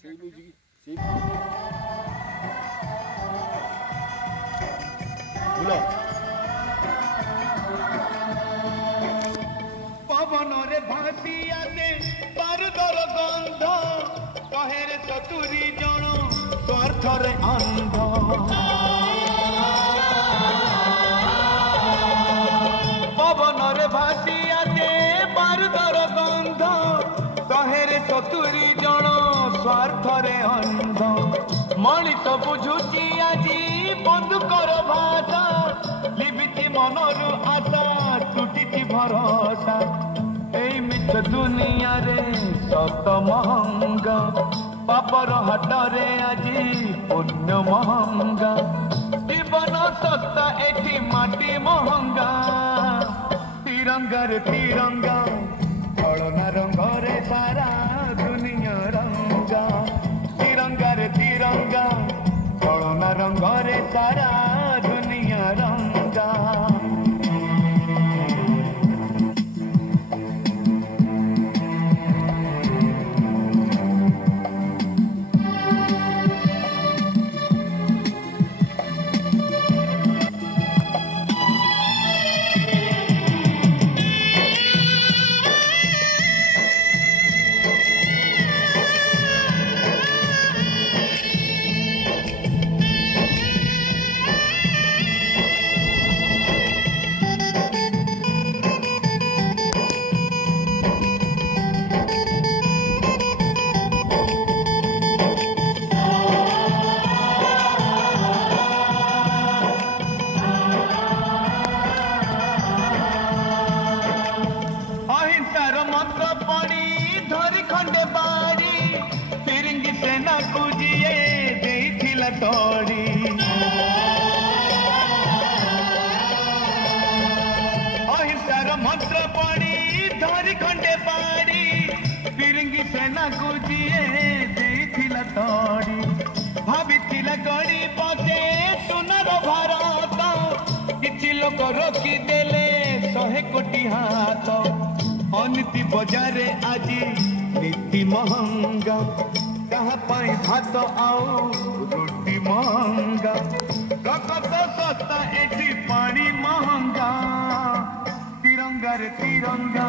ସେଇ ମ୍ୟୁଜିକ୍ ସେଇ ଫୁଲ ପବନରେ ଭାସି ଆସେ ପାରୁଦର ଗନ୍ଧ କହେରେ ଚତୁରୀ ଜଣ ସ୍ୱାର୍ଥରେ ଅନ୍ଧ ପବନରେ ଭାସି ଆସେ ପାରୁଦର ଗନ୍ଧ କହେରେ ଚତୁରୀ ଜଣ ସ୍ୱାର୍ଥରେ ଅନ୍ଧ ମଣିଷ ବୁଝୁଛି ଆଜି ବନ୍ଧୁକର ଭାଷା ଲିଭିଛି ମନରୁ ଆଶା ଟୁଟିଛି ଭରସା এই মিছ দুনিয়ারে সত মহঙ্গা পাপর হাটরে আজি পুণ্য মহঙ্গা জীবন সস্তা এটি মাটি মহঙ্গা তিরঙ্গারে তিরঙ্গা কলনা রঙ্গরে সারা দুনিয়া রঙ্গা তিরঙ্গারে তিরঙ্গা কলনা রঙ্গরে সারা দুনিয়া রঙ্গা तोड़ी अहिंसार मंत्र पड़ी धरी खंडे पाड़ी फिरंगी सेना को जीए देथिला तोड़ी भाविथिला गड़ी पसे सुनार भारत किछि लोक रोकी देले 100 कोटी हाथ अनीति बजारे आजी नीति महंगा कहाँ पाई भात आओ रोटी महंगा रगत सस्ता एठी पानी महंगा तिरंगा रे तिरंगा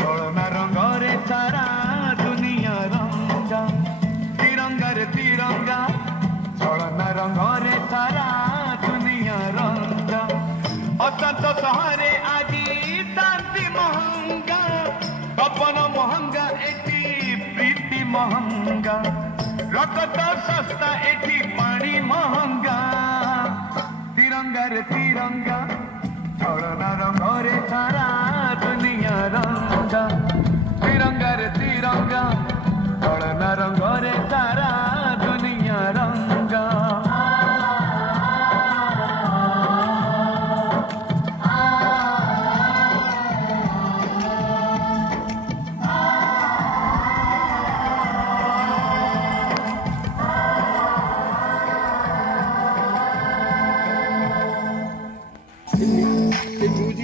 कलना रंग रे सारा दुनिया रंगा तिरंगा रे तिरंगा कलना रंग रे सारा दुनिया रंगा अशांत सहरे आजी शांति महंगा सपन महंगा एठी प्रीति महंगा रगत सस्ता एठी पानी महंगा तिरंगा रे तिरंगा कलना रंग रे सारा दुनिया रंगा तिरंगा रे तिरंगा